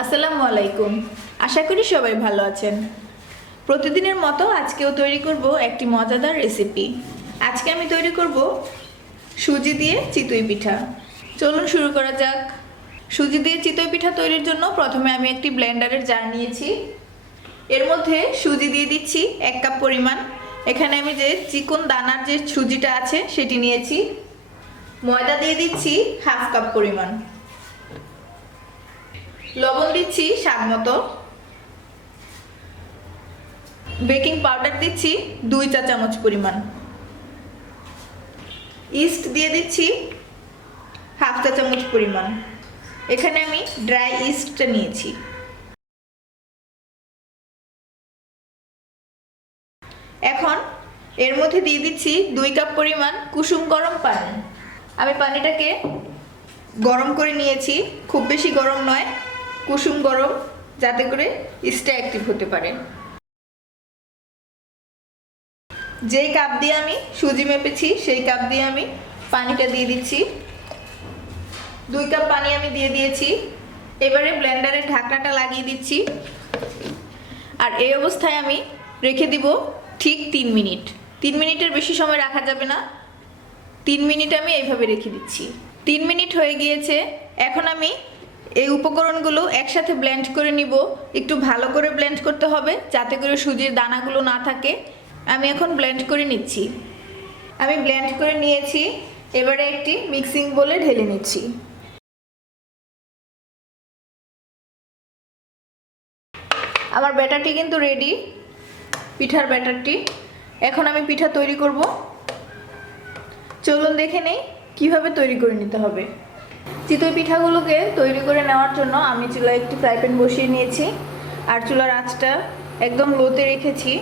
আসসালামু আলাইকুম। আশা করি সবাই ভালো আছেন। প্রতিদিনের মতো আজকেও তৈরি করব একটি মজাদার রেসিপি আজকে আমি তৈরি করব সুজি দিয়ে চিতই পিঠা। চলুন শুরু করা যাক। সুজি দিয়ে চিতই পিঠা তৈরির জন্য প্রথমে আমি একটি ব্লেন্ডারের জার নিয়েছি। এর মধ্যে সুজি দিয়ে দিচ্ছি এক কাপ পরিমাণ। এখানে আমি যে চিকন দানার যে সুজিটা আছে সেটি নিয়েছি। ময়দা দিয়ে দিচ্ছি হাফ কাপ পরিমাণ। লবণ দিচ্ছি স্বাদ মতো। বেকিং পাউডার দিচ্ছি দুই চা চামচ পরিমাণ। ইস্ট দিয়ে দিচ্ছি হাফ চা চামচ পরিমাণ। এখানে আমি ড্রাই ইস্টটা নিয়েছি। এখন এর মধ্যে দিয়ে দিচ্ছি দুই কাপ পরিমাণ কুসুম গরম পানি। আমি পানিটাকে গরম করে নিয়েছি। খুব বেশি গরম নয় কুসুম গরম, যাতে করে ইস্টা অ্যাক্টিভ হতে পারে। যেই কাপ দিয়ে আমি সুজি মেপেছি, সেই কাপ দিয়ে আমি পানিটা দিয়ে দিচ্ছি। দুই কাপ পানি আমি দিয়ে দিয়েছি। এবারে ব্লেন্ডারের ঢাকনাটা লাগিয়ে দিচ্ছি। আর এই অবস্থায় আমি রেখে দিব ঠিক তিন মিনিট। তিন মিনিটের বেশি সময় রাখা যাবে না। তিন মিনিট আমি এইভাবে রেখে দিচ্ছি। তিন মিনিট হয়ে গিয়েছে। এখন আমি এই উপকরণগুলো একসাথে ব্লেন্ড করে নিব। একটু ভালো করে ব্লেন্ড করতে হবে যাতে করে সুজির দানাগুলো না থাকে। আমি এখন ব্লেন্ড করে নিচ্ছি। আমি ব্লেন্ড করে নিয়েছি। এবারে একটি মিক্সিং বলে ঢেলে নিচ্ছি। আমার ব্যাটারটি কিন্তু রেডি পিঠার ব্যাটারটি এখন আমি পিঠা তৈরি করব। চলুন দেখে নেই কীভাবে তৈরি করে নিতে হবে। চিতই পিঠাগুলোকে তৈরি করে নেওয়ার জন্য আমি চুলায় একটি ফ্রাই প্যান বসিয়ে নিয়েছি। আর চুলার আঁচটা একদম লোতে রেখেছি।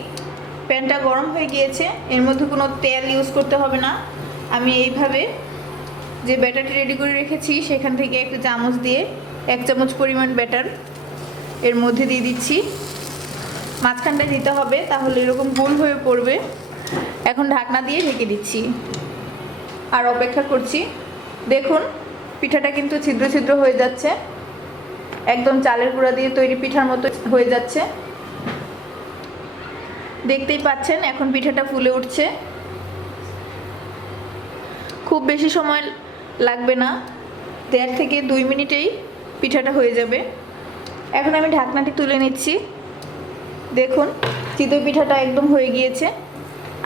প্যানটা গরম হয়ে গিয়েছে, এর মধ্যে কোনো তেল ইউজ করতে হবে না। আমি এইভাবে যে ব্যাটারটি রেডি করে রেখেছি, সেখান থেকে একটা চামচ দিয়ে এক চামচ পরিমাণ ব্যাটার এর মধ্যে দিয়ে দিচ্ছি। মাঝখানটা দিতে হবে, তাহলে এরকম গোল হয়ে পড়বে। এখন ঢাকনা দিয়ে ঢেকে দিচ্ছি। আর অপেক্ষা করছি। দেখুন পিঠাটা কিন্তু ছিদ্র ছিদ্র হয়ে যাচ্ছে। একদম চালের গুঁড়া দিয়ে তৈরি পিঠার মতো হয়ে যাচ্ছে। দেখতেই পাচ্ছেন, এখন পিঠাটা ফুলে উঠছে। খুব বেশি সময় লাগবে না। দেড় থেকে দুই মিনিটেই পিঠাটা হয়ে যাবে। এখন আমি ঢাকনাটি তুলে নিচ্ছি। দেখুন চিতই পিঠাটা একদম হয়ে গিয়েছে।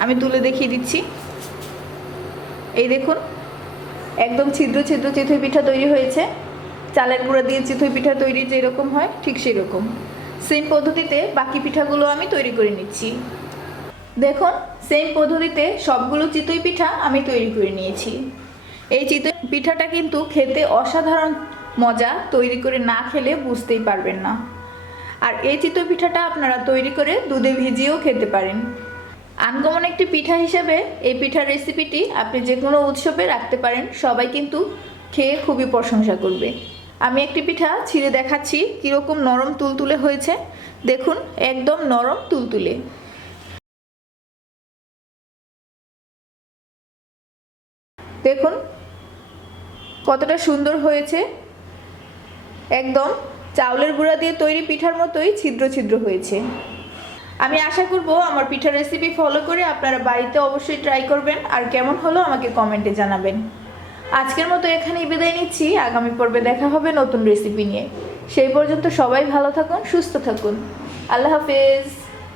আমি তুলে দেখিয়ে দিচ্ছি। এই দেখুন একদম ছিদ্র ছিদ্র, চিতই পিঠা তৈরি হয়েছে। চালের গুঁড়া দিয়ে চিতই পিঠা তৈরি যেরকম হয়, ঠিক সেরকম। সেম পদ্ধতিতে বাকি পিঠাগুলো আমি তৈরি করে নিচ্ছি। দেখুন সেম পদ্ধতিতে সবগুলো চিতই পিঠা আমি তৈরি করে নিয়েছি। এই চিতই পিঠাটা কিন্তু খেতে অসাধারণ মজা, তৈরি করে না খেলে বুঝতেই পারবেন না। আর এই চিতই পিঠাটা আপনারা তৈরি করে দুধে ভিজিয়েও খেতে পারেন। আনকমন একটি পিঠা হিসেবে এই পিঠার রেসিপিটি আপনি যে কোনো উৎসবে রাখতে পারেন। সবাই কিন্তু খেয়ে খুবই প্রশংসা করবে। আমি একটি পিঠা ছিঁড়ে দেখাচ্ছি, কীরকম নরম তুলতুলে হয়েছে। দেখুন, একদম নরম তুলতুলে। দেখুন, কতটা সুন্দর হয়েছে। একদম চাউলের গুঁড়া দিয়ে তৈরি পিঠার মতোই ছিদ্র ছিদ্র হয়েছে। আমি আশা করব আমার পিঠার রেসিপি ফলো করে আপনারা বাড়িতে অবশ্যই ট্রাই করবেন। আর কেমন হলো আমাকে কমেন্টে জানাবেন। আজকের মতো এখানেই বিদায় নিচ্ছি। আগামী পর্বে দেখা হবে নতুন রেসিপি নিয়ে। সেই পর্যন্ত সবাই ভালো থাকুন, সুস্থ থাকুন। আল্লাহ হাফেজ।